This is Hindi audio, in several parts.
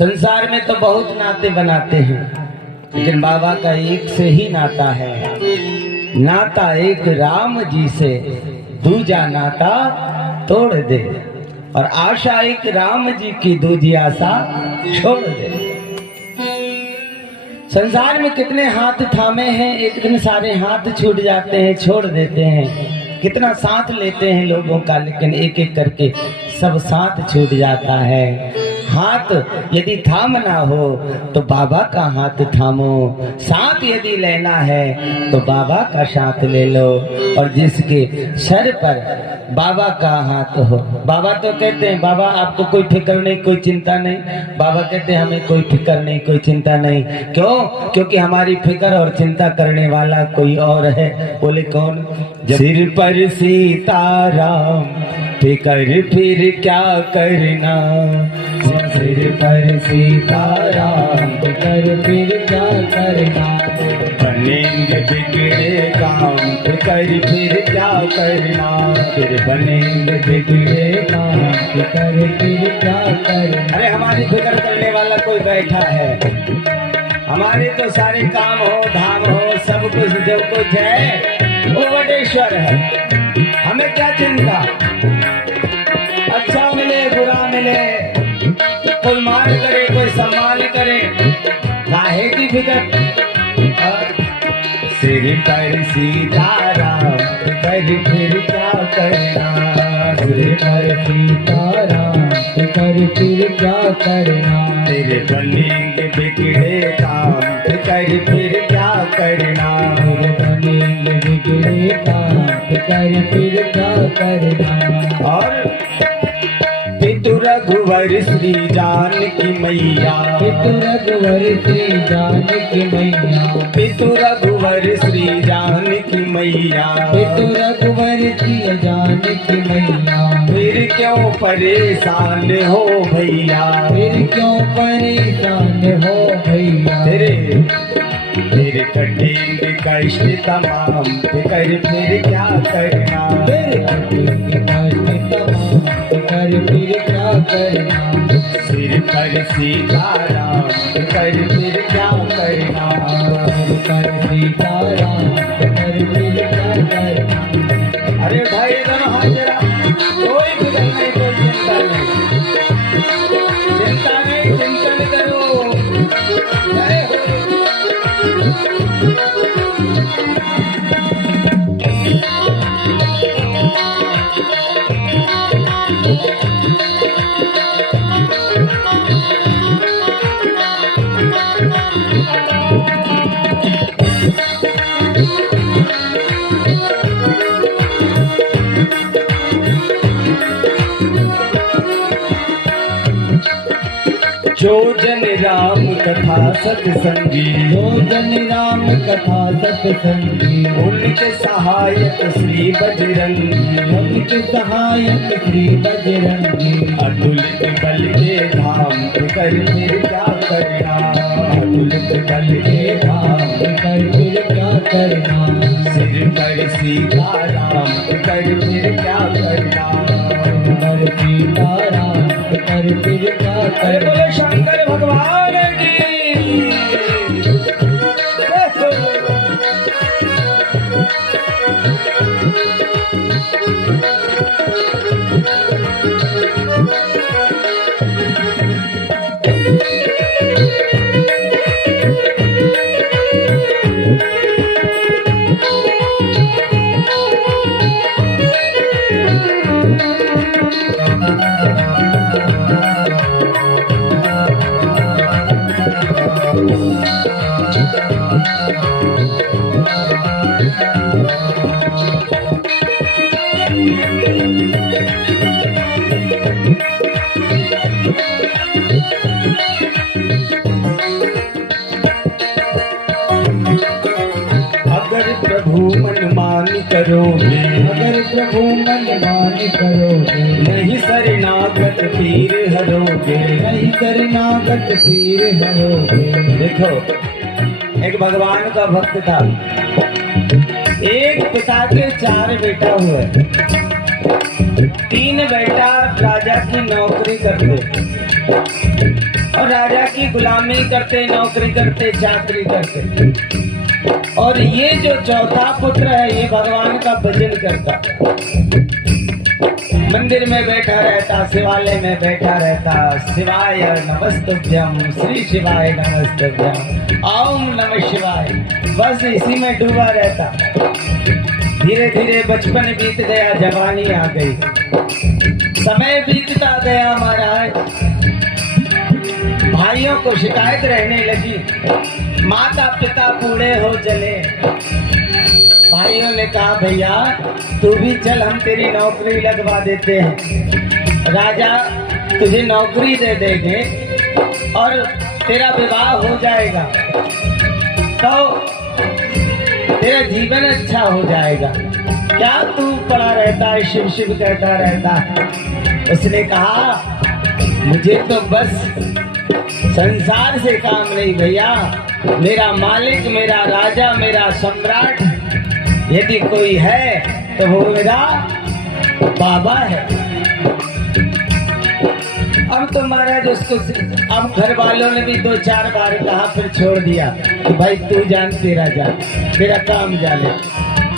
संसार में तो बहुत नाते बनाते हैं, लेकिन बाबा का एक से ही नाता है। नाता एक राम जी से, दूजा नाता तोड़ दे। और आशा एक राम जी की, दूजी आशा छोड़ दे। संसार में कितने हाथ थामे हैं, एक दिन सारे हाथ छूट जाते हैं, छोड़ देते हैं। कितना साथ लेते हैं लोगों का, लेकिन एक एक करके सब साथ छूट जाता है। हाथ यदि थामना हो तो बाबा का हाथ थामो, साथ यदि लेना है तो बाबा का साथ ले लो। और जिसके सर पर बाबा का हाथ हो, बाबा तो कहते हैं बाबा आपको कोई फिक्र नहीं, कोई चिंता नहीं। बाबा कहते हैं हमें कोई फिक्र नहीं, कोई चिंता नहीं। क्यों? क्योंकि हमारी फिक्र और चिंता करने वाला कोई और है। बोले कौन? सिर पर सीताराम, फिक्र फिर क्या करना। सिर पर सीताराम, फिक्र फिर क्या करना। बनेंगे बिगड़े काम, फिक्र फिर क्या करना। फिर बनेंगे बिगड़े काम, फिक्र फिर क्या करना। अरे हमारी फिक्र करने वाला कोई बैठा है। हमारे तो सारे काम हो, धाम हो, सब कुछ जो कुछ है वो वडेश्वर है। हमें क्या चिंता? अच्छा मिले बुरा मिले, कोई मान करे कोई सम्मान करे, काहे की फिक्र। सिर पर सीताराम, फिक्र फिर क्या करना। सिर पर सीताराम, फिक्र फिर क्या करना। तेरे बनेंगे बिगड़े काम, फिक्र फिर क्या करना। तेरे बनेंगे बिगड़े काम, फिक्र फिर क्या करना। और पितु रघुवर श्री जानकी मैया, पितु रघुवर श्री जानकी मैया, पितु रघुवर श्री जानकी मैया, पितु रघुवर श्री जानकी मैया। फिर क्यों परेशान हो भैया, फिर क्यों परेशान हो भैया। तेरे कठिन कष्ट तमाम, फिक्र फिर क्या करना। तेरे कठिन कष्ट तमाम, फिक्र फिर क्या करना। सिर पर सीताराम, फिक्र फिर क्या करना। सिर पर सीताराम, फिक्र फिर क्या करना। अरे भाई दोनों हाथ जरा, कोई फिक्र नहीं, कोई चिंता नहीं, चिंता नहीं, चिंतन करो। जय हो। जो जन राम कथा सत्संगी, जो जन राम कथा सत्संगी। उनके सहायक श्री बजरंगी, उनके सहायक श्री बजरंगी। अतुलित बल के धाम, फिक्र फिर क्या करना। अतुलित बल के धाम, फिक्र फिर क्या करना। सिर पर सीताराम, फिक्र फिर क्या करना। सिर पर सीताराम, फिक्र फिर क्या करना। शंकर भगवान की। प्रभु मनमानी करोगे, अगर प्रभु मनमानी करोगे, नहीं शरणागत पीर हरोगे, नहीं शरणागत पीर हरोगे। देखो एक भगवान का भक्त था, एक पिता के 4 बेटा हुए। 3 बेटा राजा की नौकरी करते, और राजा की गुलामी करते, नौकरी करते, चाकरी करते। और ये जो चौथा पुत्र है ये भगवान का भजन करता, मंदिर में बैठा रहता, शिवालय में बैठा रहता, शिवाय नमस्तुभ्यं, श्री शिवाय नमस्तुभ्यं, ओम नमः शिवाय, बस इसी में डूबा रहता। धीरे धीरे बचपन बीत गया, जवानी आ गई, समय बीतता गया महाराज। भाइयों को शिकायत रहने लगी, माता पिता बूढ़े हो चले। भाइयों ने कहा भैया तू भी चल, हम तेरी नौकरी लगवा देते हैं, राजा तुझे नौकरी दे देंगे और तेरा विवाह हो जाएगा, तो तेरा जीवन अच्छा हो जाएगा। क्या तू पड़ा रहता है, शिव शिव कहता रहता है। उसने कहा मुझे तो बस संसार से काम नहीं भैया, मेरा मालिक, मेरा राजा, मेरा सम्राट यदि कोई है तो वो मेरा बाबा है। अब तो महाराज उसको, अब घर वालों ने भी 2-4 बार कहा, फिर छोड़ दिया कि भाई तू जान, तेरा जान, तेरा काम जाने।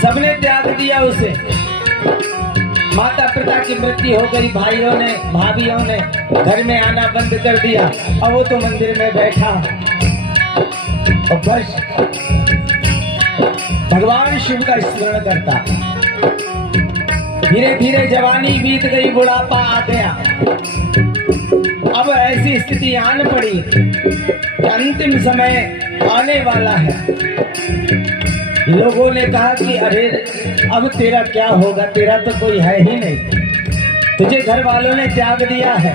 सबने त्याग दिया उसे। माता पिता की मृत्यु हो गई, भाइयों ने, भाभियों ने घर में आना बंद कर दिया। अब वो तो मंदिर में बैठा और बस भगवान शिव का स्मरण करता। धीरे धीरे जवानी बीत गई, बुढ़ापा आ गया। अब ऐसी स्थिति आन पड़ी कि अंतिम समय आने वाला है। लोगों ने कहा कि अरे अब तेरा क्या होगा, तेरा तो कोई है ही नहीं, तुझे घर वालों ने त्याग दिया है।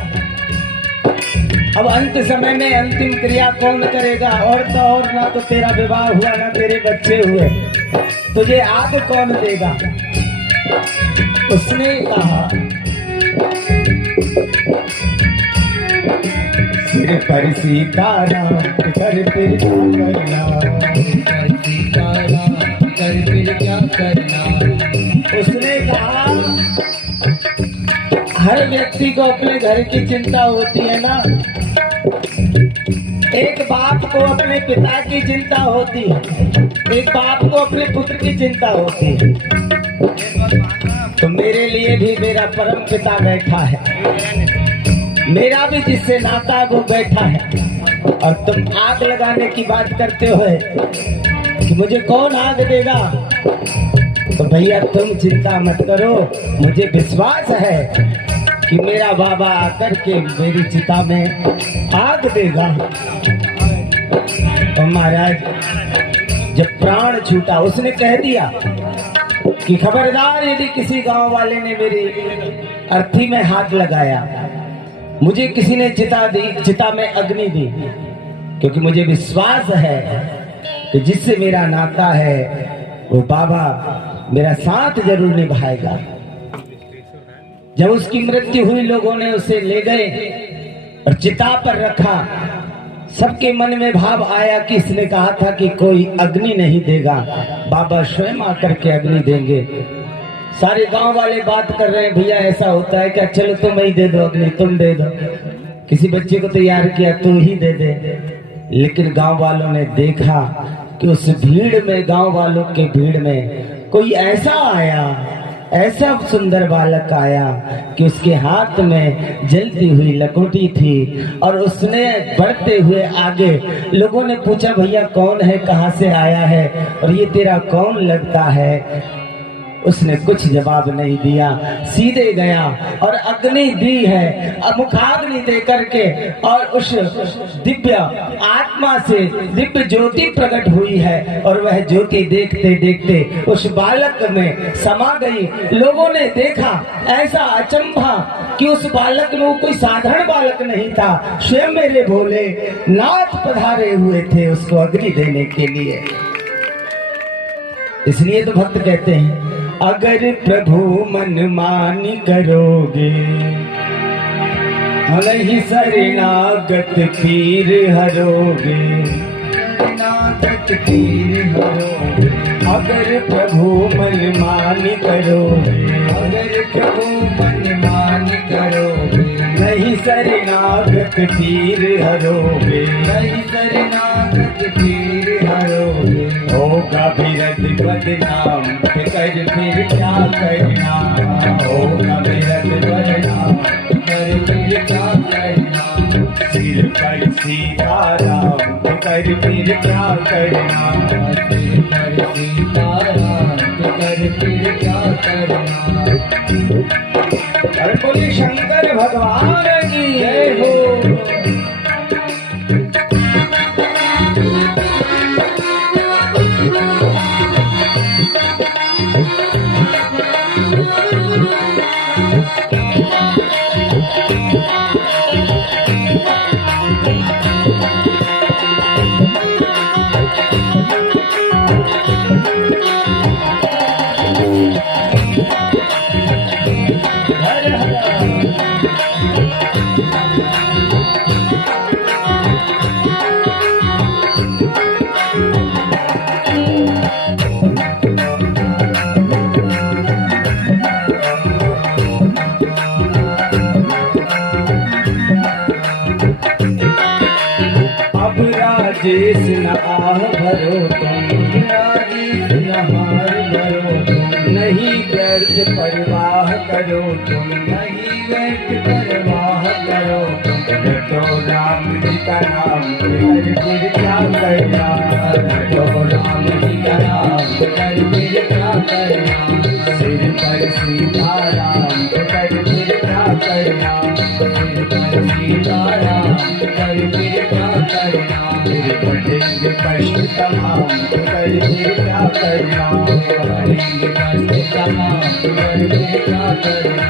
अब अंत समय में अंतिम क्रिया कौन करेगा, और तो और ना तो तेरा विवाह हुआ, ना तेरे बच्चे हुए, तुझे आग कौन देगा। उसने कहा सिर पर सीताराम कर फिर क्या करना, सीताराम कर फिर क्या करना। उसने कहा हर व्यक्ति को अपने घर की चिंता होती है ना, एक बाप को अपने पिता की चिंता होती है, एक बाप को अपने पुत्र की चिंता होती है। तो मेरे लिए भी मेरा परम पिता बैठा है, मेरा भी जिससे नाता वो बैठा है। और तुम आग लगाने की बात करते हो कि मुझे कौन आग देगा, तो भैया तुम चिंता मत करो, मुझे विश्वास है कि मेरा बाबा आकर के मेरी चिता में आग देगा। और महाराज जब प्राण छूटा, उसने कह दिया कि खबरदार यदि किसी गांव वाले ने मेरी अर्थी में हाथ लगाया, मुझे किसी ने चिता दी, चिता में अग्नि दी, क्योंकि मुझे विश्वास है कि जिससे मेरा नाता है वो बाबा मेरा साथ जरूर निभाएगा। जब उसकी मृत्यु हुई, लोगों ने उसे ले गए और चिता पर रखा। सबके मन में भाव आया कि इसने कहा था कि कोई अग्नि नहीं देगा, बाबा स्वयं आकर के अग्नि देंगे। सारे गांव वाले बात कर रहे हैं, भैया ऐसा होता है क्या, चलो तुम ही दे दो अग्नि, तुम दे दो। किसी बच्चे को तैयार किया, तू ही दे दे। लेकिन गांव वालों ने देखा कि उस भीड़ में, गांव वालों के भीड़ में कोई ऐसा आया, ऐसा सुंदर बालक आया कि उसके हाथ में जलती हुई लकोटी थी। और उसने बढ़ते हुए आगे, लोगों ने पूछा भैया कौन है, कहाँ से आया है और ये तेरा कौन लगता है। उसने कुछ जवाब नहीं दिया, सीधे गया और अग्नि दी है, मुखाग्नि दे करके, और उस दिव्य आत्मा से दिव्य ज्योति प्रकट हुई है और वह ज्योति देखते देखते उस बालक में समा गई। लोगों ने देखा ऐसा अचंभा कि उस बालक में कोई साधारण बालक नहीं था, स्वयं मेरे भोले नाथ पधारे हुए थे उसको अग्नि देने के लिए। इसलिए तो भक्त कहते हैं, अगर प्रभु मन मानी करोगे, नहीं शरणागत पीर हरोगे, शरणागत पीर हरोगे। अगर प्रभु मन मानी करोगे, अगर प्रभु मन मानी करोगे, नहीं शरणागत पीर हरोगे, नहीं शरणागत पीर हरोगे। होगा बिरध बदनाम कर फिर क्या करना, होगा बिरध बदनाम कर फिर क्या करना। सिर पर सीताराम कर फिर क्या करना, सिर पर सीताराम कर फिर क्या करना। और बोले शंकर भगवान की जय हो। राजेश न आह भरो तुम, राजेश नहार भरो तुम। नहीं व्यर्थ परवाह करो तुम, नहीं व्यर्थ परवाह करो तुम। तो राम जी का नाम कर फिर क्या करना, तो राम जी का नाम कर फिर क्या करना। सिर पर सीताराम कर फिर क्या करना, सिर पर सीताराम कर फिर क्या करना। फिर पढ़ेंगे कष्ट तमाम कर फिर क्या करना, पढ़ेंगे कष्ट तमाम कर फिर क्या करना।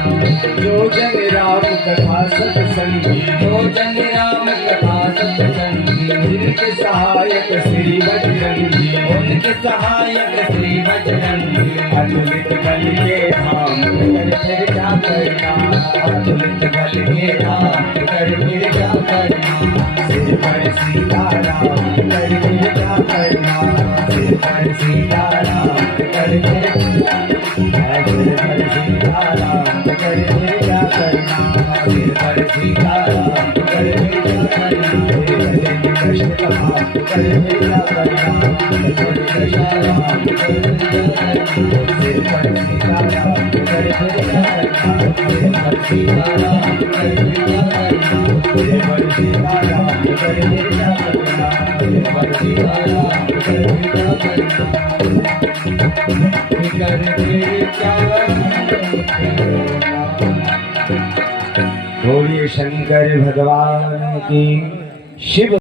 जो जन राम कथा सत्संगी, जो जन राम कथा सत्संगी। जिनके सहायक श्री बजरंगी, उनके सहायक श्री बजरंगी। अतुलित बल के धाम कर फिर क्या करना, अतुलित बल के धाम कर फिर क्या करना। सिर पर सीताराम कर फिर क्या करना, सिर पर सीताराम कर फिर सीताराम कर फिर क्या करना, सिर पर सीताराम कर फिर क्या करना। कष्ट तमाम कर फिर क्या करना, सीताराम कर फिर क्या करना। सिर पर सीताराम कर फिर क्या करना, सिर पर सीताराम कर फिर क्या करना। सिर पर सीताराम कर फिर क्या करना, सिर पर सीताराम कर फिर क्या करना। कर फिर क्या करना। बोलिए शंकर भगवान की। शिव